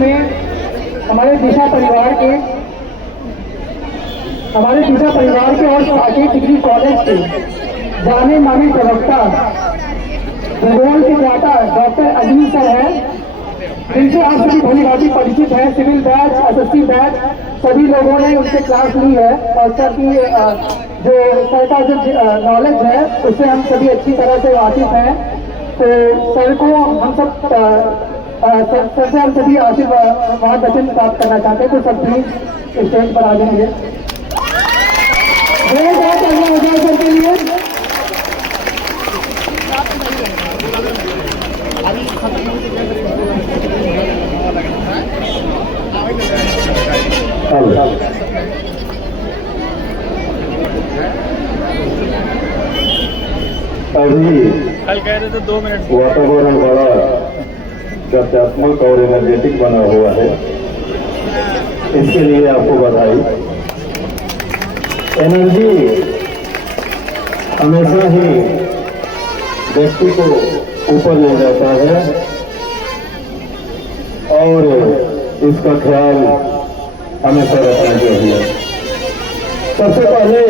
में हमारे दिशा परिवार के और साकेत डिग्री कॉलेज के जाने माने प्रवक्ता भूगोल के ज्ञाता डॉक्टर अजीम सर हैं, जिनसे आप सभी भली भांति परिचित हैं। सिविल बैच, एसएससी बैच सभी लोगों ने उनसे क्लास ली है और सर की जो सर का जो नॉलेज है उससे हम सभी अच्छी तरह से वाकिफ हैं। तो सर को हम सब सर से हम सभी आशीर्वाद वचन प्राप्त करना चाहते हैं। तो सब प्लीज स्टेज पर आ जाएंगे। सर के लिए अभी कल कह रहे थे 2 मिनट वातावरण बड़ा चर्चात्मक और एनर्जेटिक बना हुआ है, इसके लिए आपको बधाई। एनर्जी हमेशा ही व्यक्ति को ऊपर ले जाता है और इसका ख्याल हमेशा रखना चाहिए। सबसे पहले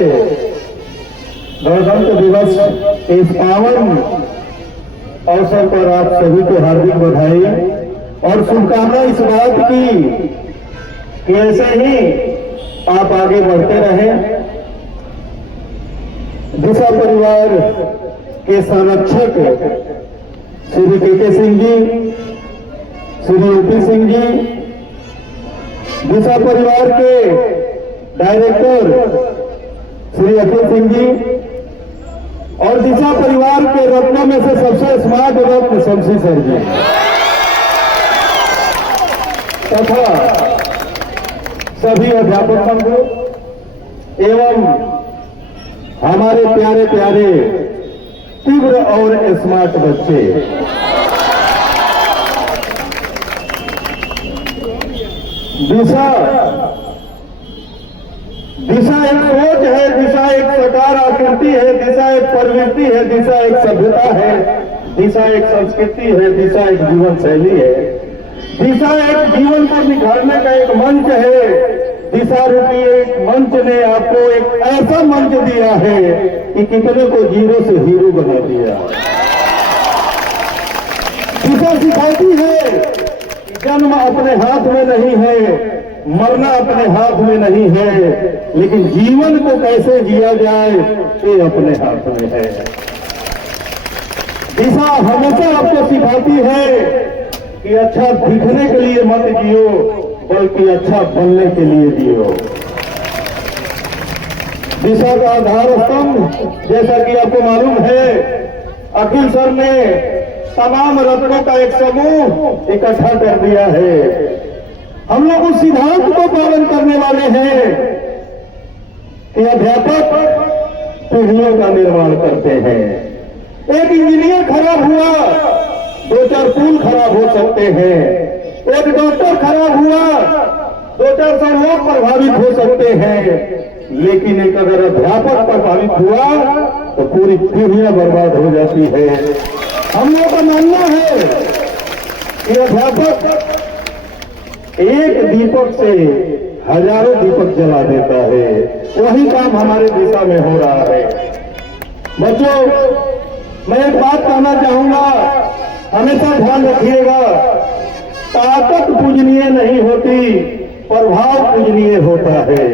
गणतंत्र दिवस इस पावन अवसर पर आप सभी को हार्दिक बधाई और शुभकामना इस बात की कि ऐसे ही आप आगे बढ़ते रहें। दिशा परिवार के संरक्षक श्री के सिंह जी, श्री यूपी सिंह जी, दिशा परिवार के डायरेक्टर श्री अखिल सिंह जी और दिशा परिवार के रत्नों में से सबसे स्मार्ट रत्न शमशी सर जी तथा सभी अध्यापक बंधु एवं हमारे प्यारे प्यारे तीव्र और स्मार्ट बच्चे। दिशा एक सोच है, दिशा एक साकार आकृति है, दिशा एक प्रवृत्ति है, दिशा एक सभ्यता है, दिशा एक संस्कृति है, दिशा एक जीवन शैली है, दिशा एक जीवन को निखारने का एक मंच है। दिशा रूपी एक मंच ने आपको एक ऐसा मंच दिया है कि कितने को जीरो से हीरो बना दिया। दिशा सिखाती है कि जन्म अपने हाथ में नहीं है, मरना अपने हाथ में नहीं है, लेकिन जीवन को कैसे जिया जाए ये अपने हाथ में है। दिशा हमेशा आपको सिखाती है कि अच्छा दिखने के लिए मत जियो, बल्कि अच्छा बनने के लिए जियो। दिशा का आधार स्तंभ जैसा कि आपको मालूम है, अखिल सर ने तमाम रत्नों का एक समूह इकट्ठा कर दिया है। हम लोग उस सिद्धांत को पालन करने वाले हैं कि अध्यापक पीढ़ियों का निर्माण करते हैं। एक इंजीनियर खराब हुआ, 2-4 पुल खराब हो सकते हैं। एक डॉक्टर खराब हुआ, 2-400 लोग प्रभावित हो सकते हैं, लेकिन एक अगर अध्यापक प्रभावित हुआ तो पूरी पीढ़ियां बर्बाद हो जाती है। हम लोगों का मानना है कि अध्यापक एक दीपक से हजारों दीपक जला देता है। वही काम हमारे दिशा में हो रहा है। बच्चों, मैं एक बात कहना चाहूंगा, हमेशा ध्यान रखिएगा, ताकत पूजनीय नहीं होती, प्रभाव पूजनीय होता है।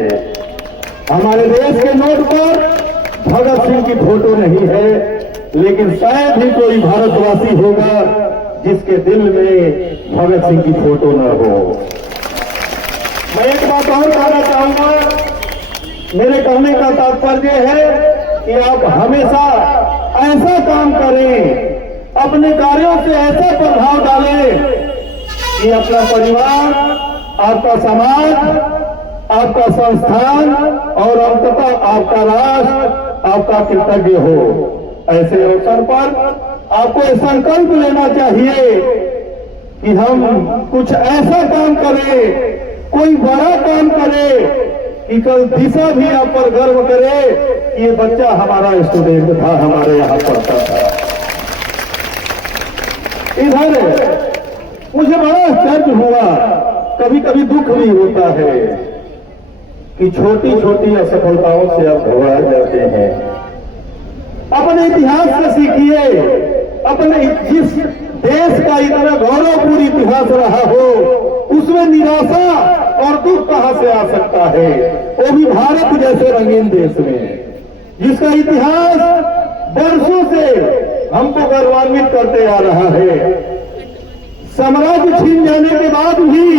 हमारे देश के नोट पर भगत सिंह की फोटो नहीं है, लेकिन शायद ही कोई भारतवासी होगा जिसके दिल में भगत सिंह की फोटो न हो। मैं एक बात और कहना चाहूंगा, मेरे कहने का तात्पर्य है कि आप हमेशा ऐसा काम करें, अपने कार्यों से ऐसा प्रभाव डालें कि अपना परिवार, आपका समाज, आपका संस्थान और अंततः आपका राष्ट्र आपका कृतज्ञ हो। ऐसे अवसर पर आपको यह संकल्प लेना चाहिए कि हम कुछ ऐसा काम करें, कोई बड़ा काम करें कि कल दिशा भी आप पर गर्व करे कि ये बच्चा हमारा स्टूडेंट था, हमारे यहाँ पढ़ता था। इधर मुझे बड़ा आश्चर्य हुआ कभी कभी दुख भी होता है कि छोटी छोटी असफलताओं से आप घबरा जाते हैं। अपने इतिहास से सीखिए। अपने जिस देश का इतना गौरवपूर्ण इतिहास रहा हो, उसमें निराशा और दुख कहां से आ सकता है, वो भी भारत जैसे रंगीन देश में, जिसका इतिहास वर्षों से हमको गौरवान्वित करते आ रहा है। साम्राज्य छीन जाने के बाद भी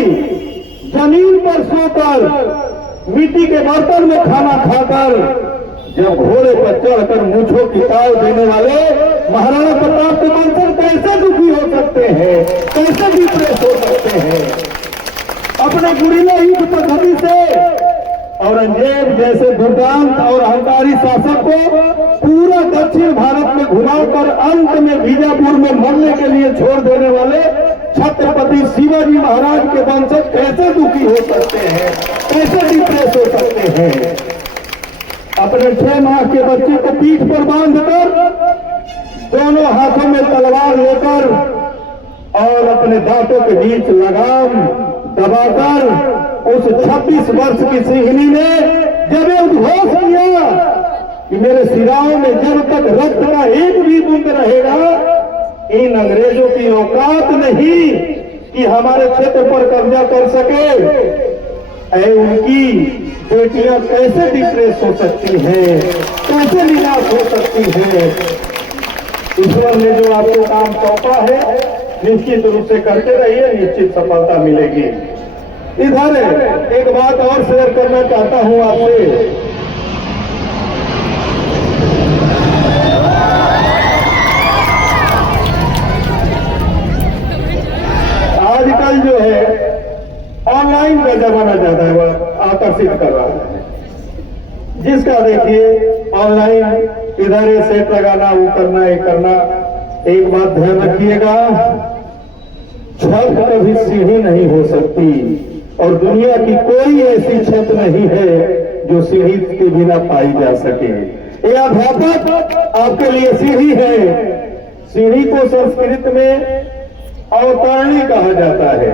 जमीन पर सोकर, मिट्टी के बर्तन में खाना खाकर, जब घोड़े पर चढ़कर मूंछों की ताव देने वाले महाराणा प्रताप के वंशज कैसे दुखी हो सकते हैं, कैसे डिप्रेस हो सकते हैं। अपने गुरीला युद्ध पद्धति से औरंगजेब जैसे दुर्दांत और अहंकारी शासक को पूरा दक्षिण भारत में घुमाकर अंत में बीजापुर में मरने के लिए छोड़ देने वाले छत्रपति शिवाजी महाराज के वंशज कैसे दुखी हो सकते हैं, कैसे डिप्रेस हो सकते हैं। अपने 6 माह के बच्चे को पीठ पर बांधकर, दोनों हाथों में तलवार लेकर और अपने दांतों के बीच लगाम दबाकर उस 26 वर्ष की सिंहनी ने जब ये उद्घोष किया कि मेरे सिराओं में जब तक रक्त का एक भी बूंद रहेगा, इन अंग्रेजों की औकात नहीं कि हमारे क्षेत्र पर कब्जा कर सके। उनकी बेटियां कैसे डिप्रेस हो सकती हैं, कैसे निराश हो सकती हैं। ईश्वर ने जो आपको काम सौंपा है, निश्चित रूप से करते रहिए, निश्चित सफलता मिलेगी। इधर एक बात और शेयर करना चाहता हूं आपसे। आजकल जो है ऑनलाइन का जमाना ज्यादा आकर्षित कर रहा है, जिसका देखिए ऑनलाइन इधर ये सेट लगाना, वो करना, ये करना। एक बात ध्यान रखिएगा, छत कभी सीढ़ी नहीं हो सकती और दुनिया की कोई ऐसी छत नहीं है जो सीढ़ी के बिना पाई जा सके। ये अध्यापक आपके लिए सीढ़ी है। सीढ़ी को संस्कृत में अवतरणी कहा जाता है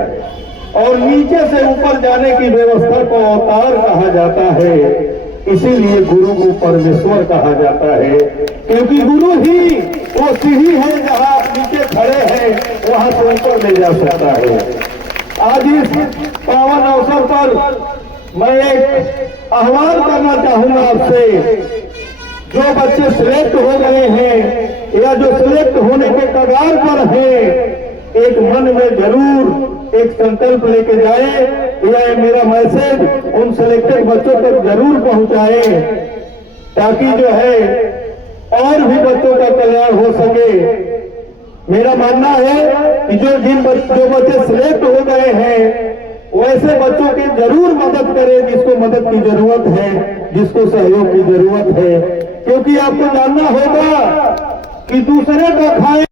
और नीचे से ऊपर जाने की व्यवस्था को अवतार कहा जाता है। इसीलिए गुरु को परमेश्वर कहा जाता है, क्योंकि गुरु ही वो सीढ़ी है जहां आप नीचे खड़े हैं वहां से ऊपर ले जा सकता है। आज इस पावन अवसर पर मैं एक आह्वान करना चाहूंगा आपसे, जो बच्चे सिलेक्ट हो गए हैं या जो सिलेक्ट होने के कगार पर हैं, एक मन में जरूर एक संकल्प लेके जाए या मेरा मैसेज उन सिलेक्टेड बच्चों तक जरूर पहुंचाए, ताकि जो है और भी बच्चों का कल्याण हो सके। मेरा मानना है कि जो बच्चे सिलेक्ट हो गए हैं वैसे बच्चों की जरूर मदद करें, जिसको मदद की जरूरत है, जिसको सहयोग की जरूरत है, क्योंकि आपको जानना होगा कि दूसरे का खाए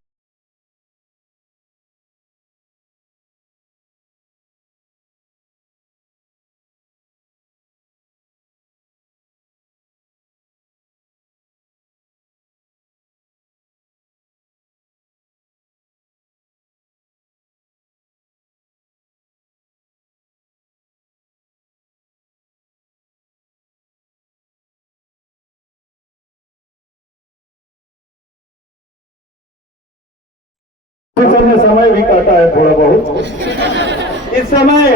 हमने समय भी काटा है थोड़ा बहुत। इस समय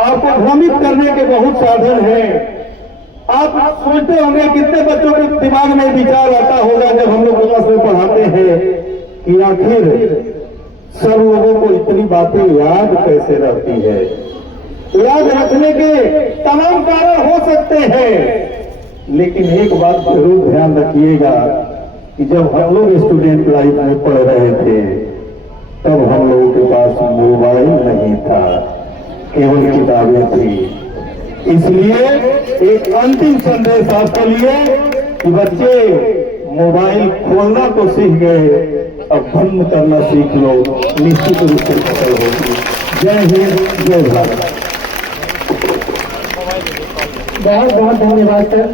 आपको भ्रमित करने के बहुत साधन हैं। आप सोचते होंगे कितने बच्चों के दिमाग में विचार आता होगा जब हम लोग क्लास में पढ़ाते हैं कि आखिर सब लोगों को इतनी बातें याद कैसे रहती है। याद रखने के तमाम कारण हो सकते हैं, लेकिन एक बात जरूर ध्यान रखिएगा कि जब हम लोग स्टूडेंट लाइफ में पढ़ रहे थे तब हम लोगों के पास मोबाइल नहीं था, केवल किताबें थी। इसलिए एक अंतिम संदेश आपके लिए कि बच्चे मोबाइल खोलना तो सीख गए, अब बंद करना सीख लो, निश्चित रूप से सफल होगी। जय हिंद, जय भारत। बहुत बहुत धन्यवाद सर।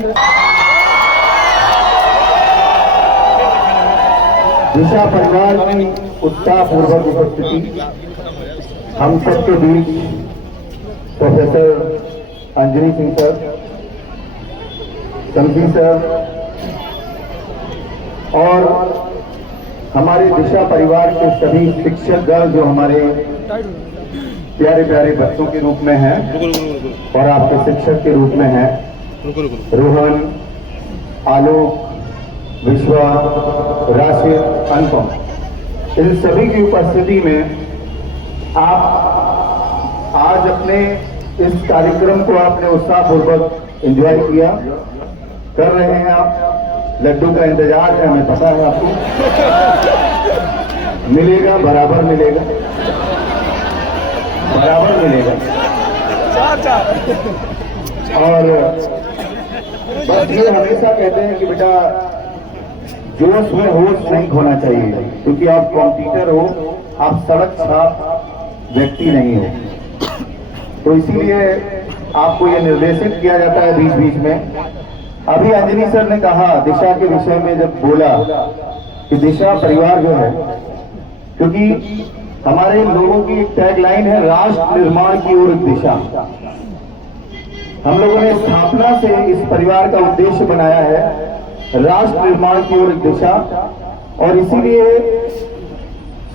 दिशा परिवार की उत्साहपूर्वक उपस्थिति हम सबके बीच प्रोफेसर अंजलि सिंह सर, संघी सर और हमारे दिशा परिवार के सभी शिक्षकगण जो हमारे प्यारे प्यारे बच्चों के रूप में हैं और आपके शिक्षक के रूप में हैं, रोहन, आलोक, विश्वा, राशिद, अनुपम, इन सभी की उपस्थिति में आप आज अपने इस कार्यक्रम को आपने उत्साहपूर्वक एंजॉय किया, कर रहे हैं आप। लड्डू का इंतजार है, हमें पता है आपको मिलेगा, बराबर मिलेगा, बराबर मिलेगा। और बस ये हमेशा कहते हैं कि बेटा जोश में होश नहीं खोना चाहिए, क्योंकि आप कॉम्पिटिटर हो, आप सड़क छाप व्यक्ति नहीं हो। तो इसीलिए आपको ये निर्देशित किया जाता है बीच बीच में। अभी अंजलि सर ने कहा दिशा के विषय में, जब बोला कि दिशा परिवार जो है, क्योंकि हमारे लोगों की एक टैगलाइन है, राष्ट्र निर्माण की ओर दिशा। हम लोगों ने स्थापना से इस परिवार का उद्देश्य बनाया है राष्ट्र निर्माण की ओर दिशा। और इसीलिए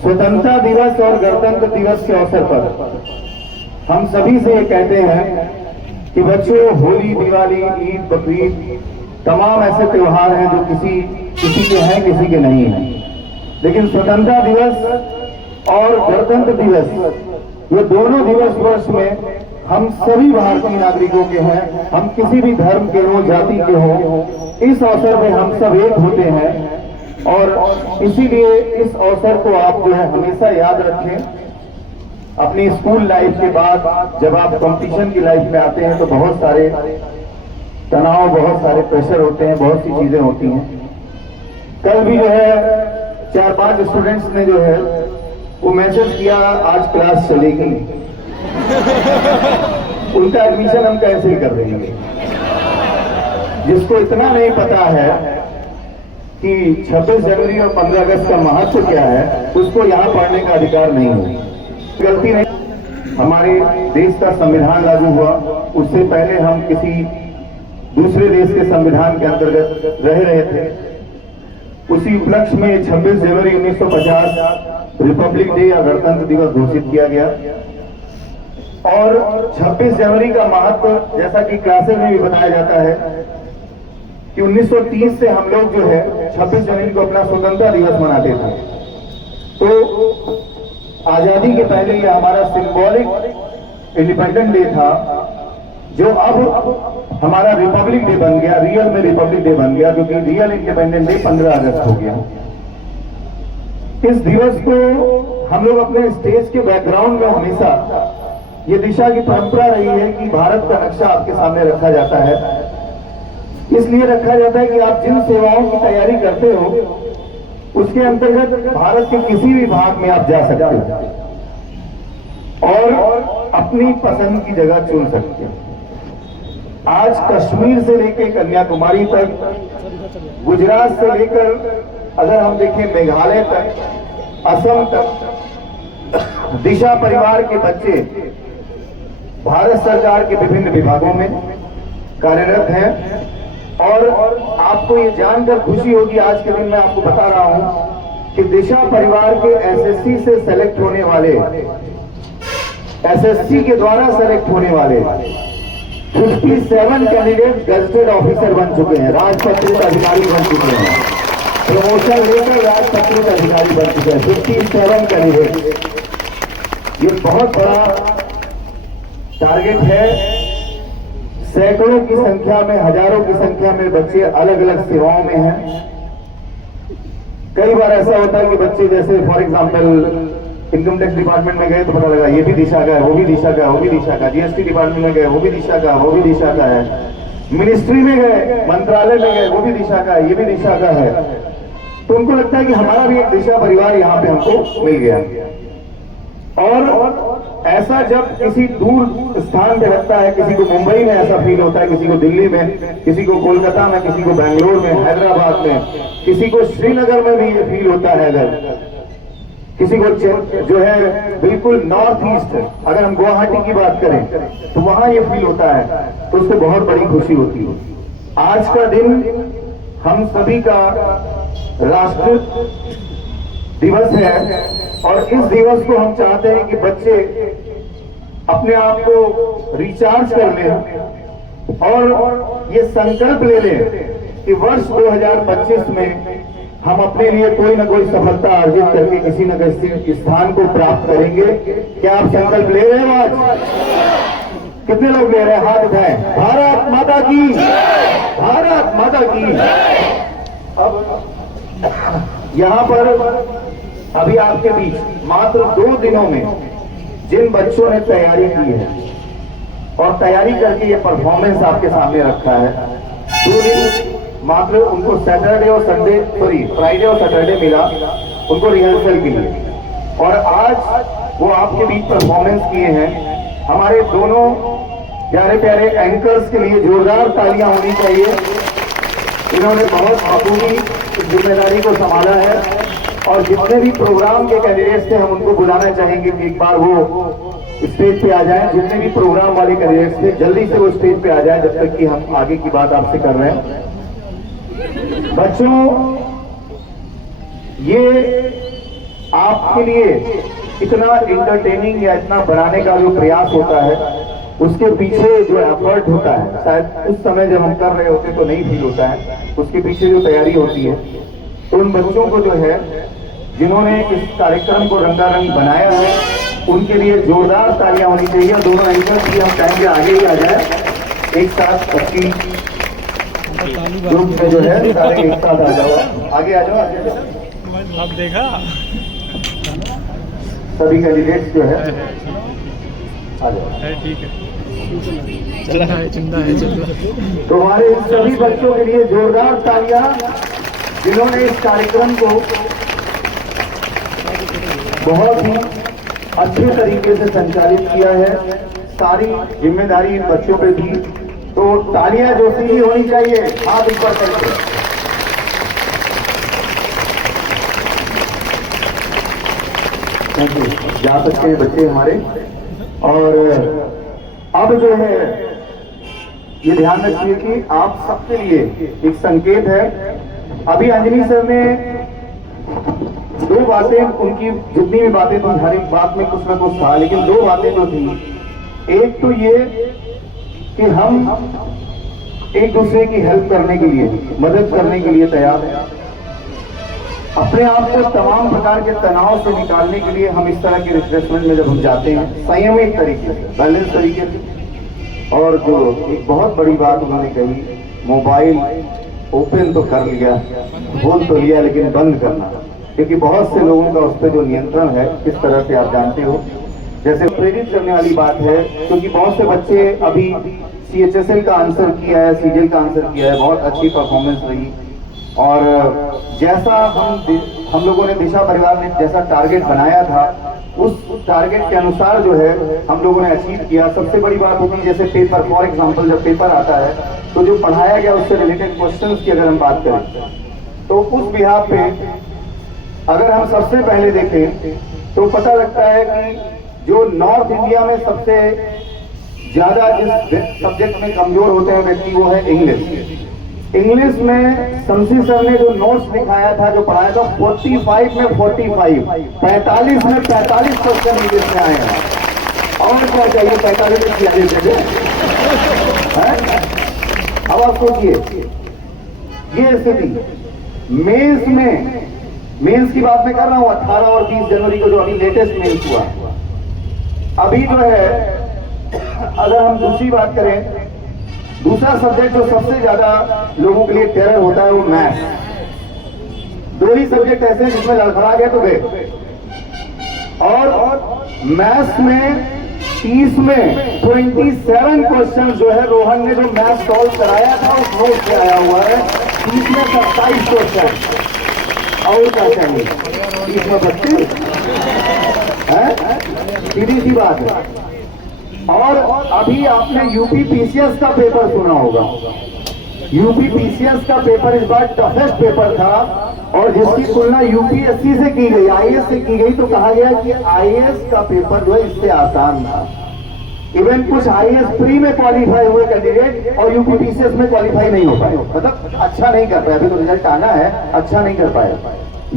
स्वतंत्रता दिवस और गणतंत्र दिवस के अवसर पर हम सभी से ये कहते हैं कि बच्चों, होली, दिवाली, ईद, बकरीद, तमाम ऐसे त्योहार हैं जो किसी के हैं, किसी के नहीं हैं, लेकिन स्वतंत्रता दिवस और गणतंत्र दिवस, ये दोनों दिवस वर्ष में हम सभी भारतीय नागरिकों के हैं। हम किसी भी धर्म के हो, जाति के हो, इस अवसर में हम सब एक होते हैं। और इसीलिए इस अवसर को आप जो है हमेशा याद रखें। अपनी स्कूल लाइफ के बाद जब आप कंपटीशन की लाइफ में आते हैं तो बहुत सारे तनाव, बहुत सारे प्रेशर होते हैं, बहुत सी चीजें होती हैं। कल भी जो है 4-5 स्टूडेंट्स ने जो है वो मैसेज किया, आज क्लास चलेगी, उनका एडमिशन हम कैंसिल कर देंगे। जिसको इतना नहीं पता है कि 26 जनवरी और 15 अगस्त का महत्व क्या है, उसको यहाँ पढ़ने का अधिकार नहीं हो। गलती नहीं, हमारे देश का संविधान लागू हुआ, उससे पहले हम किसी दूसरे देश के संविधान के अंतर्गत रह रहे थे। उसी उपलक्ष्य में 26 जनवरी 1950 रिपब्लिक डे या गणतंत्र दिवस घोषित किया गया। और 26 जनवरी का महत्व, जैसा कि क्लासेस में भी बताया जाता है कि 1930 से हम लोग जो है 26 जनवरी को अपना स्वतंत्रता दिवस मनाते थे। तो आजादी के पहले ये हमारा सिंबॉलिक इंडिपेंडेंट डे था, जो अब हमारा रिपब्लिक डे बन गया, रियल में रिपब्लिक डे बन गया, क्योंकि रियल इंडिपेंडेंट डे 15 अगस्त हो गया। इस दिवस को हम लोग अपने स्टेज के बैकग्राउंड में हमेशा, ये दिशा की परंपरा रही है कि भारत का नक्शा आपके सामने रखा जाता है। इसलिए रखा जाता है कि आप जिन सेवाओं की तैयारी करते हो उसके अंतर्गत भारत के किसी भी भाग में आप जा सकते हो और अपनी पसंद की जगह चुन सकते हो। आज कश्मीर से लेकर कन्याकुमारी तक, गुजरात से लेकर अगर हम देखें मेघालय तक, असम तक, दिशा परिवार के बच्चे भारत सरकार के विभिन्न विभागों में कार्यरत हैं। और आपको ये जानकर खुशी होगी, आज के दिन मैं आपको बता रहा हूं कि दिशा परिवार के एसएससी से सेलेक्ट होने वाले, एसएससी के द्वारा सेलेक्ट होने वाले 57 कैंडिडेट गजेटेड ऑफिसर बन चुके हैं, राजपत्रित अधिकारी बन चुके हैं, प्रमोशन लेकर राजपत्रित अधिकारी बन चुके हैं 57 कैंडिडेट। ये बहुत बड़ा टारगेट है। सैकड़ों की संख्या में, हजारों की संख्या में बच्चे अलग अलग सेवाओं में हैं। कई बार ऐसा होता है कि बच्चे, जैसे for example income tax department में गए तो पता लगा ये भी दिशा का है, वो भी दिशा का है, वो भी दिशा का, जीएसटी डिपार्टमेंट में गए वो भी दिशा का, वो भी दिशा का है, मिनिस्ट्री में गए, मंत्रालय में गए, वो भी दिशा का है, ये भी दिशा का है। तो उनको लगता है कि हमारा भी एक दिशा परिवार यहाँ पे हमको मिल गया। और ऐसा जब किसी दूर स्थान पे लगता है, किसी को मुंबई में ऐसा फील होता है, किसी को दिल्ली में, किसी को कोलकाता में, किसी को बेंगलोर में, हैदराबाद में, किसी को श्रीनगर में भी ये फील होता है अगर किसी को जो है बिल्कुल नॉर्थ ईस्ट, अगर हम गुवाहाटी की बात करें तो वहां ये फील होता है तो उससे बहुत बड़ी खुशी होती है। आज का दिन हम सभी का राष्ट्र दिवस है और इस दिवस को हम चाहते हैं कि बच्चे अपने आप को रिचार्ज कर लें और ये संकल्प ले लें कि वर्ष 2025 में हम अपने लिए कोई ना कोई सफलता अर्जित करके किसी न किसी स्थान को प्राप्त करेंगे। क्या आप संकल्प ले रहे हो? आज कितने लोग ले रहे हैं? हाथ उठाएं। भारत माता की, भारत माता की। अब यहाँ पर अभी आपके बीच मात्र 2 दिनों में जिन बच्चों ने तैयारी की है और तैयारी करके ये परफॉर्मेंस आपके सामने रखा है, 2 दिन मात्र उनको सैटरडे और संडे, फ्राइडे और सैटरडे मिला उनको रिहर्सल के लिए, और आज वो आपके बीच परफॉर्मेंस किए हैं। हमारे दोनों प्यारे प्यारे एंकर्स के लिए जोरदार तालियां होनी चाहिए। इन्होंने बहुत बखूबी इस जिम्मेदारी को संभाला है और जितने भी प्रोग्राम के कैंडिडेट्स थे हम उनको बुलाना चाहेंगे कि एक बार वो स्टेज पे आ जाएं। जितने भी प्रोग्राम वाले कैंडिडेट्स थे जल्दी से वो स्टेज पे आ जाएं, जब तक कि हम आगे की बात आपसे कर रहे हैं। बच्चों, ये आपके लिए इतना इंटरटेनिंग या इतना बनाने का जो प्रयास होता है उसके पीछे जो एफर्ट होता है, शायद उस समय जब हम कर रहे होते तो नहीं फील होता है, उसके पीछे जो तैयारी होती है, तो उन बच्चों को जो है जिन्होंने इस कार्यक्रम को रंगारंग बनाया है उनके लिए जोरदार तालियां होनी चाहिए। दोनों एंकर्स भी हम टाइम के आगे ही आ जाए, एक साथ सबकी ग्रुप में जो है सारे एक साथ आ जाओ, आगे आ जाओ। अब देखा सभी कैंडिडेट्स जो है आ जाओ। ठीक है, चला है, चिंता है, चल। तो हमारे सभी बच्चों के लिए जोरदार तालियां जिन्होंने इस कार्यक्रम को बहुत ही अच्छे तरीके से संचालित किया है। सारी जिम्मेदारी इन बच्चों पे थी, तो तालियां जो सी होनी चाहिए, हाथ ऊपर करके। Thank you. जा सकते हैं बच्चे हमारे। और अब जो है ये ध्यान रखिए कि आप सबके लिए एक संकेत है। अभी अंजलि सर ने 2 बातें, उनकी जितनी भी बातें थी हर एक बात में कुछ ना कुछ था, लेकिन 2 बातें जो थी, एक तो ये कि हम एक दूसरे की हेल्प करने के लिए, मदद करने के लिए तैयार हैं। अपने आप को तमाम प्रकार के तनाव से निकालने के लिए हम इस तरह के रिफ्रेशमेंट में जब हम जाते हैं संयमित तरीके से, बैलेंस तरीके से। और जो एक बहुत बड़ी बात उन्होंने कही, मोबाइल ओपन तो कर लिया, खोल तो लिया, लेकिन बंद करना, क्योंकि बहुत से लोगों का उस पर जो नियंत्रण है किस तरह से आप जानते हो। जैसे प्रेरित करने वाली बात है, क्योंकि बहुत से बच्चे अभी CHSL का आंसर किया है, CGL का आंसर किया है, बहुत अच्छी परफॉर्मेंस रही। और जैसा हम लोगों ने दिशा परिवार ने जैसा टारगेट बनाया था उस टारगेट के अनुसार जो है हम लोगों ने अचीव किया। सबसे बड़ी बात होगी जैसे पेपर, फॉर एग्जांपल जब पेपर आता है तो जो पढ़ाया गया उससे रिलेटेड क्वेश्चंस की अगर हम बात करें तो उस बिहाफ पे अगर हम सबसे पहले देखें तो पता लगता है कि जो नॉर्थ इंडिया में सबसे ज्यादा जिस सब्जेक्ट में कमजोर होते हैं व्यक्ति वो है इंग्लिश। इंग्लिश में शमसी सर ने जो नोट्स दिखाया था, जो पढ़ाया था, 45 में 45, 45 में 45 क्वेश्चन इंग्लिश में आए हैं। और क्या चाहिए 45 की आगे जगह? अब आप सोचिए ये स्थिति। मेंस में, मेंस की बात मैं कर रहा हूँ 18 और 20 जनवरी को जो अभी लेटेस्ट मेंस हुआ, अभी जो है अगर हम दूसरी बात करें, दूसरा सब्जेक्ट जो सबसे ज्यादा लोगों के लिए टेरर होता है वो मैथ्स। 2 ही सब्जेक्ट ऐसे हैं जिसमें लड़खड़ा गए तो गए। और मैथ्स में 30 में 27 क्वेश्चन जो है रोहन ने जो मैथ सॉल्व कराया था उस नोट से आया हुआ है। 30 में 27 क्वेश्चन। और क्या चाहिए? 30 में 32 है, सीधी सी बात है। और अभी आपने यूपी PCS का पेपर सुना होगा। यूपी PCS का पेपर इस बार टफेस्ट पेपर था और जिसकी तुलना यूपीएससी से की गई, आईएएस से की गई, तो कहा गया कि आईएएस का पेपर जो है इससे आसान था। इवन कुछ आईएएस प्री में क्वालिफाई हुए कैंडिडेट और यूपीपीसीएस में क्वालिफाई नहीं हो पाए, मतलब अच्छा नहीं कर पाए। अभी तो रिजल्ट आना है, अच्छा नहीं कर पाए।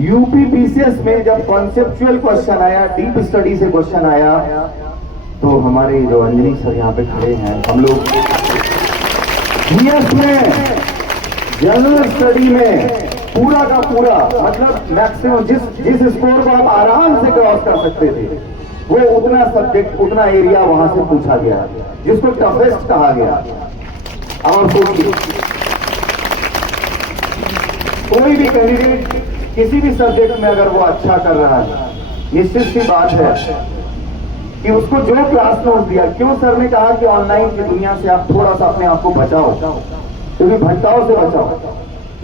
यूपीपीसीएस में जब कॉन्सेप्चुअल क्वेश्चन आया, डीप स्टडी से क्वेश्चन आया, तो हमारे जो अंजनी सर यहाँ पे खड़े हैं, हम लोग जीएस में, जनरल स्टडी में पूरा का पूरा, मतलब मैक्सिमम जिस स्कोर को आप आराम से क्रॉस कर सकते थे, वो उतना सब्जेक्ट, उतना एरिया वहां से पूछा गया, जिसको टफेस्ट कहा गया। और सोचिए, कोई भी कैंडिडेट किसी भी सब्जेक्ट में अगर वो अच्छा कर रहा है, निश्चित सी बात है कि उसको जो क्लास नोट दिया, क्यों सर ने कहा कि ऑनलाइन की दुनिया से आप थोड़ा सा अपने आप को बचाओ, क्योंकि भटकाव से बचाओ,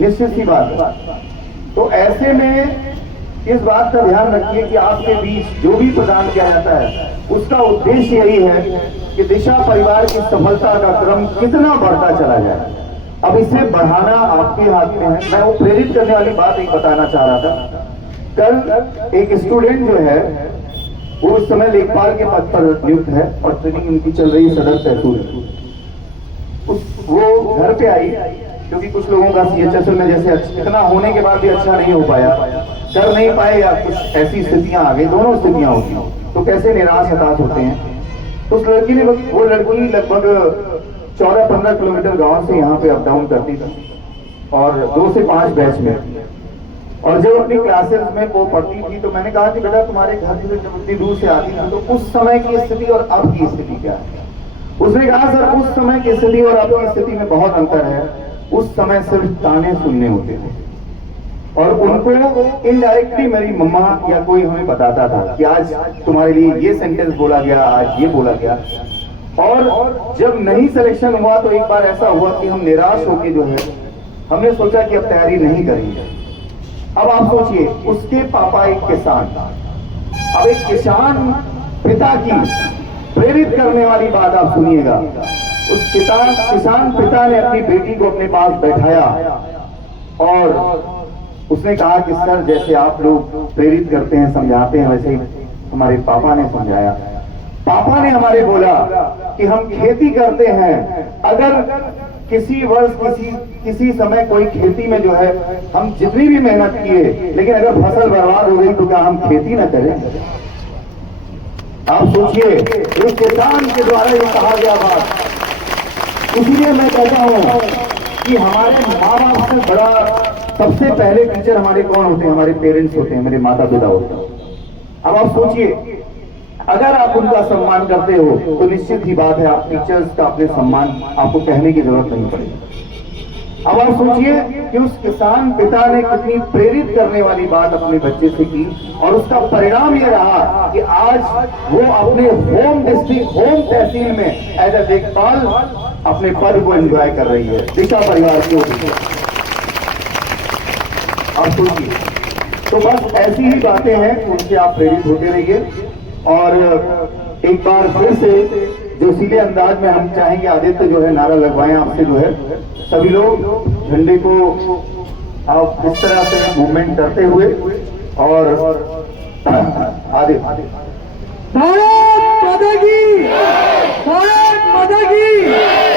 निश्चित सी बात है। तो ऐसे में इस बात का ध्यान रखिए कि आपके बीच जो भी प्रदान किया जाता है, उसका उद्देश्य यही है कि दिशा परिवार की सफलता का क्रम कितना बढ़ता चला जाए। अब इसे बढ़ाना आपके हाथ में है। मैं वो प्रेरित करने वाली बात एक बताना चाह रहा था। कल एक स्टूडेंट जो है, वो उस समय लेखपाल के पद पर नियुक्त है और ट्रेनिंग उनकी चल रही है सदर तहसील। वो घर पे आई, क्योंकि कुछ लोगों का सीएचएसएल में जैसे इतना होने के बाद भी अच्छा नहीं हो पाया, कर नहीं पाए, या कुछ ऐसी स्थितियां आ गई, दोनों स्थितियां होती हैं, तो कैसे निराश हताश होते हैं। तो उस लड़की ने, वो लड़की लगभग 14-15 किलोमीटर गांव से यहाँ पे अप डाउन करती थी, और 2 से 5 बैच में। और जब अपनी क्लासेस में वो पढ़ती थी, तो मैंने कहा कि बेटा तुम्हारे घर से जब इतनी दूर से आती थी, तो उस समय की स्थिति और अब की स्थिति क्या है। उसने कहा सर, उस समय की स्थिति और अब की स्थिति में बहुत अंतर है। उस समय सिर्फ ताने सुनने होते थे, और उनको इनडायरेक्टली मेरी मम्मा या कोई हमें बताता था कि आज तुम्हारे लिए ये सेंटेंस बोला गया, आज ये बोला गया। और जब नहीं सिलेक्शन हुआ, तो एक बार ऐसा हुआ कि हम निराश होके जो है, हमने सोचा कि अब तैयारी नहीं करेंगे। अब आप सोचिए, उसके पापा एक किसान, अब एक किसान पिता की प्रेरित करने वाली बात आप सुनिएगा। उस किसान पिता ने अपनी बेटी को अपने पास बैठाया और उसने कहा कि सर, जैसे आप लोग प्रेरित करते हैं, समझाते हैं, वैसे ही हमारे पापा ने समझाया। पापा ने हमारे बोला कि हम खेती करते हैं, अगर किसी वर्ष किसी समय कोई खेती में जो है, हम जितनी भी मेहनत किए, लेकिन अगर फसल बर्बाद हो गई, तो क्या हम खेती न करें। आप सोचिए, इस किसान के द्वारा ये कहा गया बात। इसलिए मैं कहता हूं कि हमारे माँ बाप से बड़ा सबसे पहले टीचर हमारे कौन होते हैं? हमारे पेरेंट्स होते हैं, मेरे माता पिता होते हैं। अब आप सोचिए, अगर आप उनका सम्मान करते हो, तो निश्चित ही बात है आप टीचर्स का अपने सम्मान आपको कहने की जरूरत नहीं पड़ेगी। अब आप सोचिए कि उस किसान पिता ने कितनी प्रेरित करने वाली बात अपने बच्चे से की, और उसका परिणाम ये रहा कि आज वो अपने होम डिस्ट्रिक्ट, होम तहसील में एज ए लेखपाल अपने पद को एंजॉय कर रही है, दिशा परिवार की ओर से। आप सोचिए, तो बस ऐसी ही बातें हैं, उनसे आप प्रेरित होते रहिए। और एक बार फिर से जो सीधे अंदाज में हम चाहेंगे आदित्य जो है नारा लगवाएं आपसे, जो है सभी लोग झंडे को आप इस तरह से मूवमेंट करते हुए, और आदित्य भारत माता की, भारत माता की।